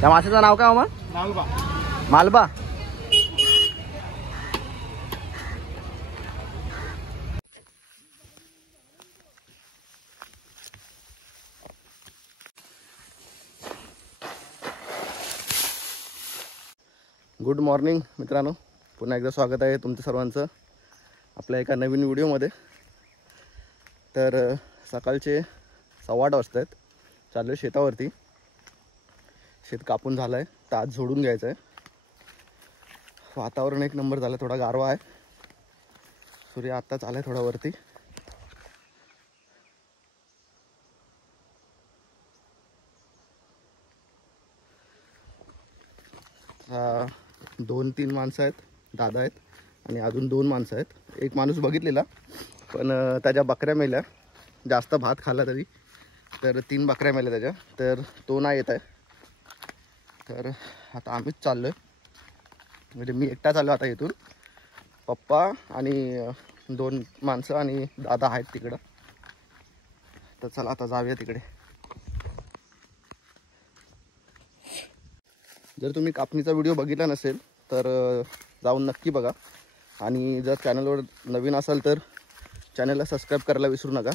त्या माशाचं नाव काय हो मग? मालबा. मालबा. गुड मॉर्निंग मित्रांनो, पुन्हा एकदा स्वागत आहे तुमचं सर्वांचं आपल्या एका नवीन व्हिडिओमध्ये. तर सकाळचे 8:15 वाजता आहेत. चाललो शेतावरती. शेत कापून झालं आहे तर आज झोडून घ्यायचं आहे. वातावरण एक नंबर झालं, थोडा गारवा आहे. सूर्य आत्ताच आला आहे थोडा वरती. दोन तीन माणसं आहेत, दादा आहेत आणि अजून 2 माणसं आहेत. एक माणूस बघितलेला पण त्याच्या बकऱ्या मेल्या, जास्त भात खाल्ला तरी. तर 3 बकऱ्या मेल्या त्याच्या, तर तो नाही येत आहे. तर आता आम्हीच चाललो आहे, म्हणजे मी एकटा चाललो आता इथून. पप्पा आणि 2 माणसं आणि दादा आहेत तिकडं. तर चला आता जाऊया तिकडे. जर तुम्ही कापणीचा व्हिडिओ बघितला नसेल तर जाऊन नक्की बघा. आणि जर चॅनलवर नवीन असाल तर चॅनलला सबस्क्राईब करायला विसरू नका.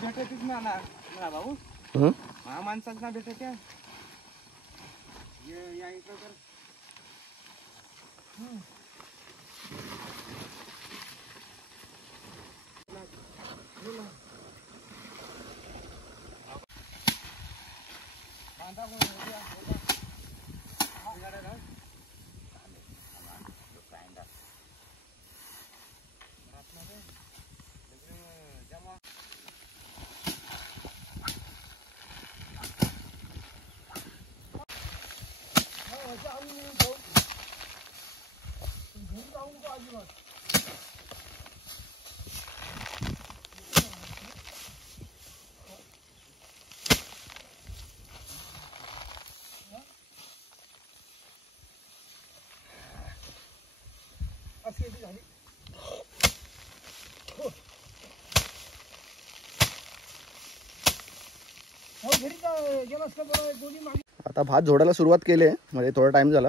भेटतच ना भाऊ. माणसाच ना भेटत या इकडं तर. आता भात झोडायला सुरुवात केली आहे, म्हणजे थोडा टाइम झाला.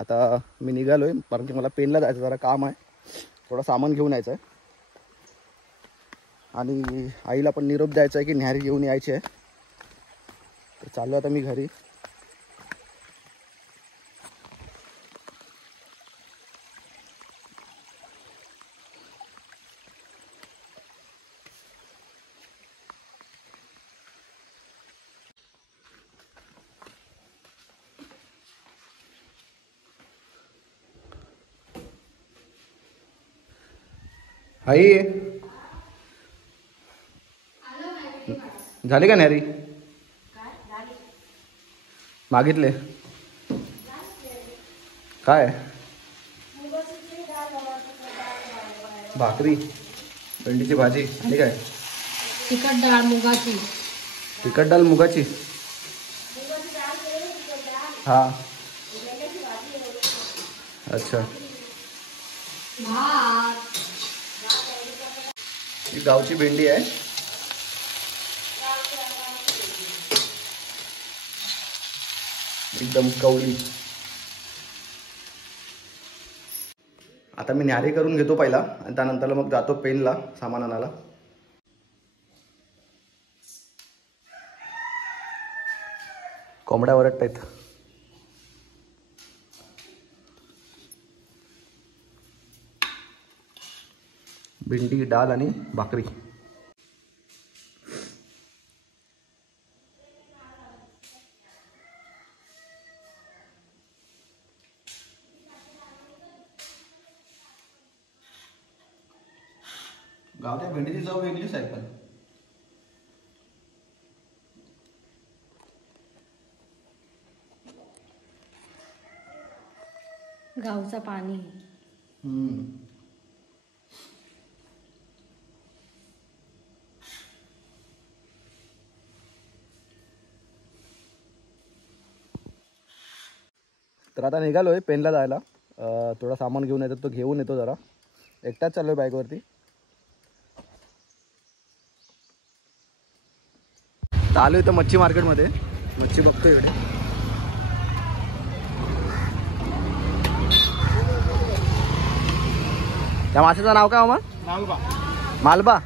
आता मी निघालोय कारण की मला पेनला जायचं, जरा काम आहे, थोडं सामान घेऊन यायचं आहे. आणि आईला पण निरोप द्यायचा आहे की न्याहारी घेऊन यायची आहे. तर चाललो आता मी घरी. आई झाली का न्याहारी? मागितले काय? भाकरी, भेंडीची भाजी आणि काय? तिखट डाळ मुगाची. तिखट डाळ मुगाची? हा, अच्छा. ही गावची भेंडी आहे. एकदम कवळी. आता मी न्याहारी करून घेतो पहिला आणि त्यानंतर मग जातो पेनला सामान आणायला. कोंबड्या ओरडतायत. भेंडी, डाळ आणि भाकरी. गावच्या भेंडीची चव वेगळीच आहे पण. गावचा पाणी. तर आता निघालोय पेनला जायला. थोडा सामान घेऊन येतो, तो घेऊन येतो जरा. एकटाच चाललोय बाईकवरती. आलो इथं मच्छी मार्केटमध्ये. मच्छी बघतोय इकडे. त्या माशाचं नाव काय मग? मालबा. मालबा.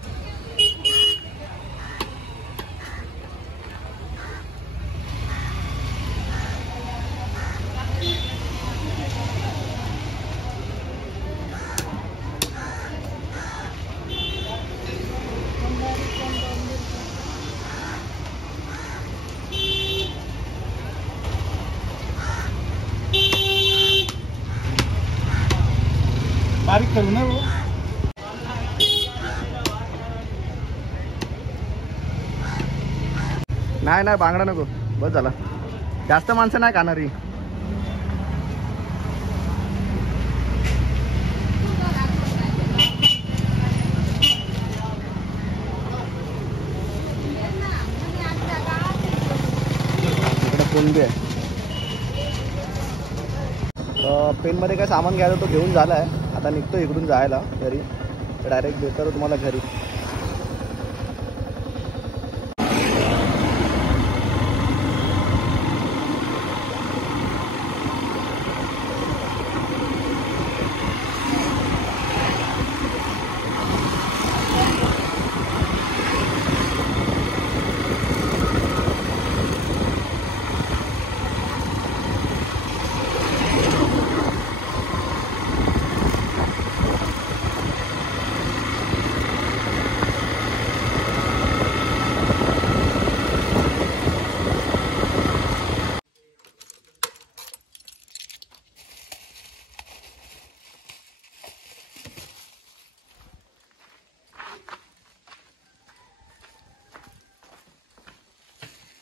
बारीक करू ना वो. नाही बांगडा नको, बस झाला. जास्त माणसं नाही खाणारी. इकडे कोणबी आहे. पेनमध्ये काय सामान घ्यायचं तो घेऊन झाला आहे. आता निघतो इकडून जायला घरी. डायरेक्ट भेटतो तुम्हाला घरी.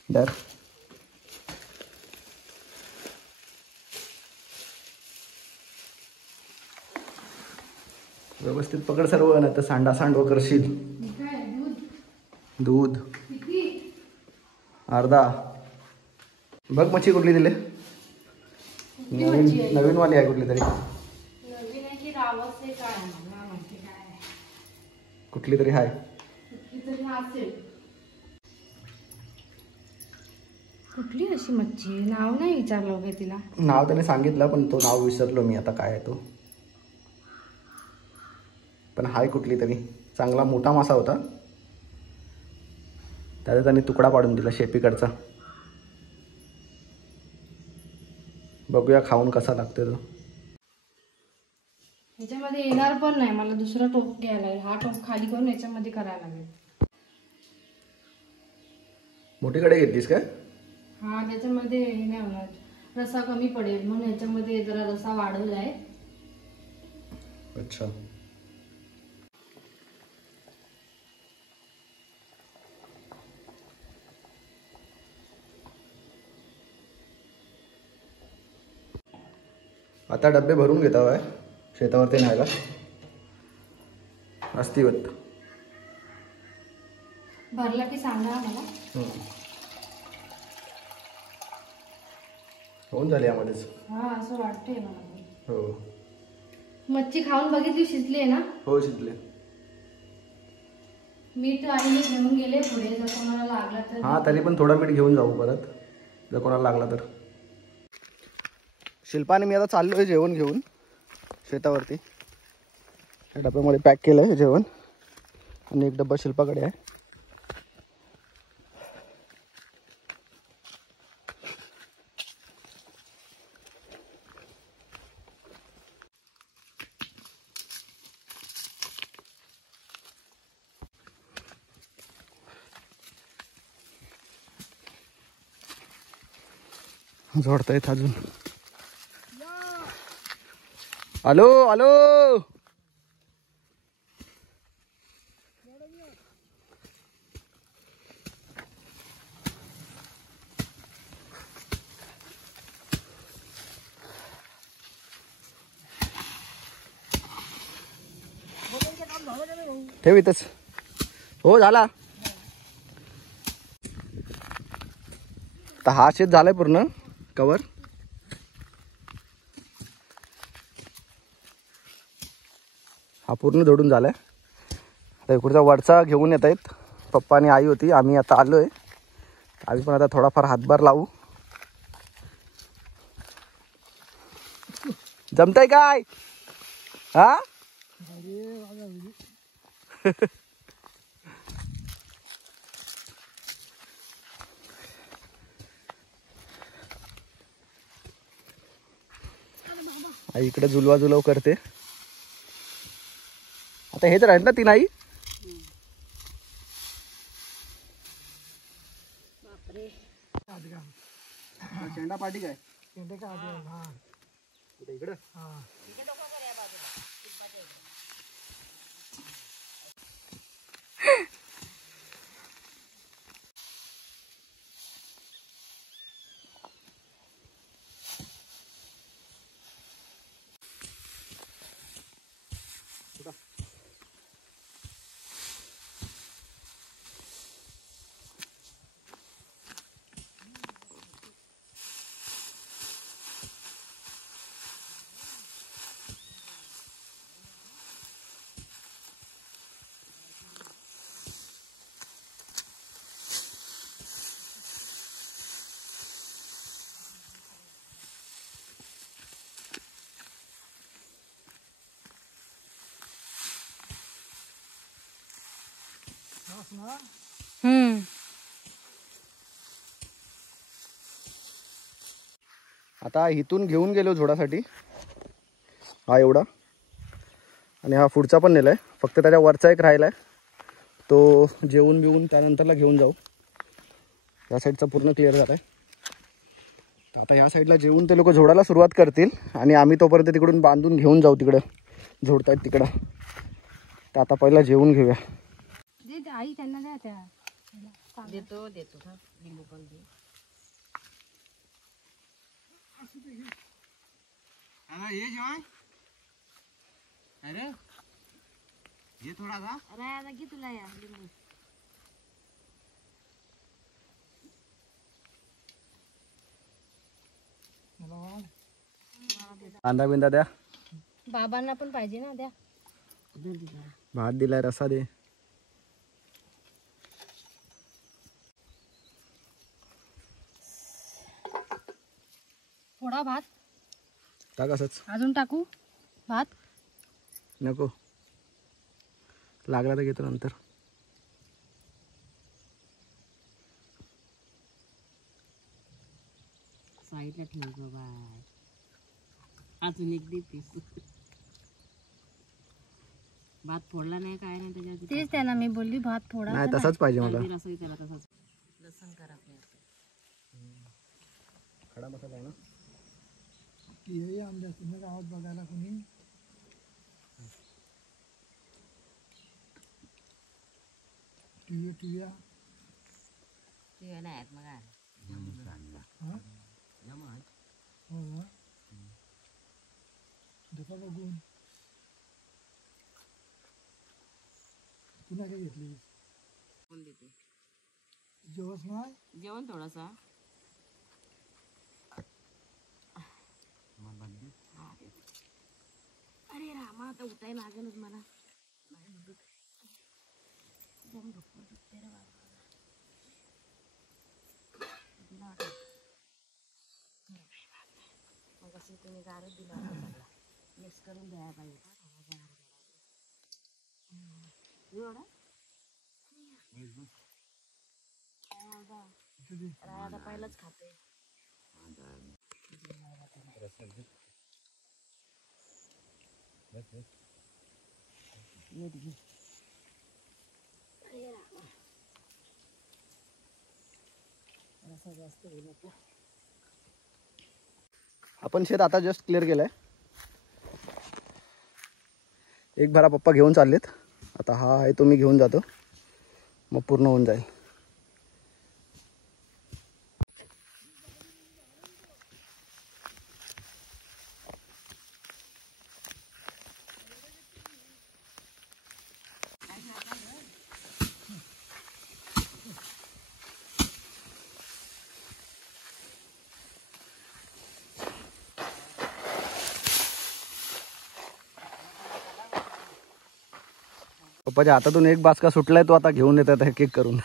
डर व्यवस्थित पकड सर्व, नाही तर सांडा सांडव करशील. दूध अर्धा. बघ मच्छी कुठली दिले. नवीन वाली आहे कुठली तरी. कुठली तरी आहे. कुठली अशी मच्छी? नाव नाही विचारलं वगैरे तिला. नाव त्याने सांगितलं पण तो नाव विसरलो मी आता काय आहे तो. पण हाय कुठली तरी. चांगला मोठा मासा होता. त्याचा त्याने तुकडा पाडून दिला शेपीकडचा. बघूया खाऊन कसा लागतो तो. ह्याच्यामध्ये येणार पण नाही. मला दुसरा टोप घ्यायला लागेल. हा टोप खाली करून याच्यामध्ये करायला लागेल. मोठीकडे घेतलीस काय? हा त्याच्यामध्ये हे नाही होणार. रसा कमी पडेल म्हणून ह्याच्यामध्ये जरा रसा वाढवलाय. अच्छा. आता डब्बे भरून घेता आहे शेतावरती न्यायला. अस्तीवत भरला की सांगा मला. होऊन झाले यामध्येच. हा असं वाटतंय मला. हो. मच्छी खाऊन बघितली शिजली आहे ना? हो शिजले. मीठ आणि मी घेऊन गेले पुढे. जर कोणाला लागला तर. हा तरी पण थोडा मीठ घेऊन जाऊ परत जर कोणाला लागला तर. शिल्पाने मी आता चाललोय जेवण घेऊन शेतावरती. या डब्यामध्ये पॅक केलं आहे जेवण. आणि एक डब्बा शिल्पाकडे आहे. जोडतायत अजून. Hello hello. ठेव इथंच. हो झाला. तर हा शेत झालाय पूर्ण कवर. हा पूर्ण जोडून झालाय. आता इकडचा वरचा घेऊन येत आहेत. पप्पा आणि आई होती, आम्ही आता आलोय. आम्ही पण आता थोडाफार हातभार लावू. जमतंय काय हा. आई इकडे झुलवा झुलव करते. आता हेच राहील ना ती नाही. शेंडा पाठी काय इकडे. आता इथून घेऊन गेलो झोडासाठी. हा एवढा आणि हा पुढचा पण नेलाय. फक्त त्याच्या वरचा एक राहिलाय, तो जेवून बिवून त्यानंतरला घेऊन जाऊ. या साईडचा पूर्ण क्लिअर झालाय. आता या साईडला जेवून ते लोक झोडायला सुरुवात करतील आणि आम्ही तोपर्यंत तिकडून बांधून घेऊन जाऊ. तिकडं झोडतायत तिकडं. तर आता पहिला जेवून घेऊया. आई त्यांना द्या त्या. देतो लिंबू पण दे. ये जेवण. अरे ये थोडा सा. राया घे तुला या लिंबू. कांदा बिंदा द्या. बाबांना पण पाहिजे ना, द्या. भात दिलाय, रसा दे. थोडा भात टाक असंच. अजून टाकू भात. नको, लागला तर घेतो नंतर. साईडला ठेव गं बाय. अजून एक दे. भात फोडला नाही काय नाही त्याच्यात. तेच त्यांना मी बोलली भात फोडा. नाही तसाच पाहिजे मला. लसूण करा. खडा मसाला आहे ना. हे आमच्या तुम्ही गावात बघायला कोणी टिया नाही आहेत मग. देखा बघून पुन्हा काय घेतली. कोण देते जेवस नाही जेवण थोडासा. अरे रामा, आता उठायला लागेलच मला. मग असं तुम्ही गारच दिला सगळा मिक्स करून द्यायला पाहिजे. राया पहिलाच खाते. रसा जास्त होईल आपला. आपण शेत आता जस्ट क्लिअर केलं आहे. एक भरा पप्पा घेऊन चाललेत. आता हा आहे तो मी घेऊन जातो, मग पूर्ण होऊन जाईल. पप्पाच्या हातातून एक बाचका सुटलाय, तो आता घेऊन येतात एक एक करून.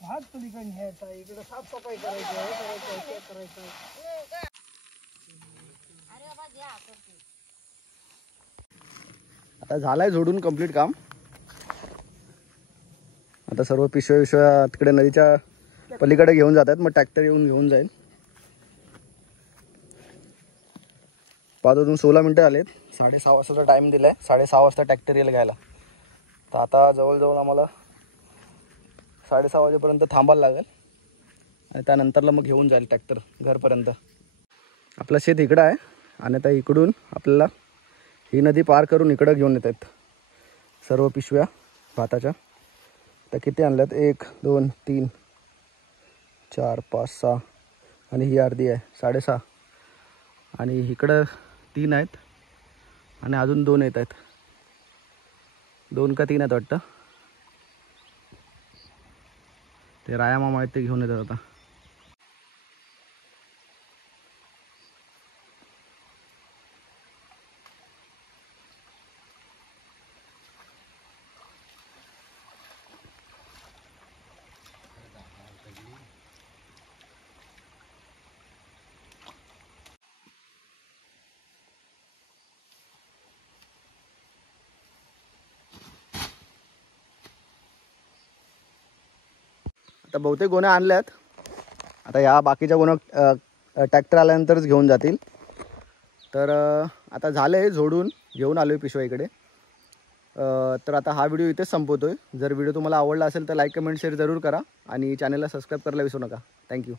भात पलीकडे न्यायचा, इकडे साफसफाई करायची आहे, करायचं. आता झालंय जोडून कंप्लीट काम. आता सर्व पिशव्या तिकडे नदीच्या पलीकडे घेऊन जातात, मग ट्रॅक्टर येऊन घेऊन जाईल. 5:16 मिनटं आलेत. 6:30 वाजताचा टाईम दिलाय. 6:30 वाजता ट्रॅक्टर येईल घ्यायला. तर आता जवळजवळ आम्हाला 6:30 वाजेपर्यंत थांबायला लागेल आणि त्यानंतरला मग घेऊन जाईल ट्रॅक्टर घरपर्यंत. आपलं शेत इकडं आहे आणि आता इकडून आपल्याला ही नदी पार करून इकडं घेऊन येत आहेत सर्व पिशव्या भाताच्या. तर किती आणल्यात? 1 2 3 4 5 6 आणि ही अर्धी आहे 6.5 आणि इकडं 3 आहेत आणि अजून 2 येत आहेत. 2 का 3 आहेत वाटतं. ते राया मामा आहेत, ते घेऊन येतात आता. आता बहुतेक गोण्या आणल्यात. आता या बाकीच्या गोण्या ट्रॅक्टर आल्यानंतरच घेऊन जातील. तर आता झालं आहे जोडून घेऊन आलो आहे पिशव्या इकडे. तर आता हा व्हिडिओ इथेच संपवतो आहे. जर व्हिडिओ तुम्हाला आवडला असेल तर लाईक कमेंट शेअर जरूर करा आणि चॅनलला सबस्क्राईब करायला विसरू नका. थँक्यू.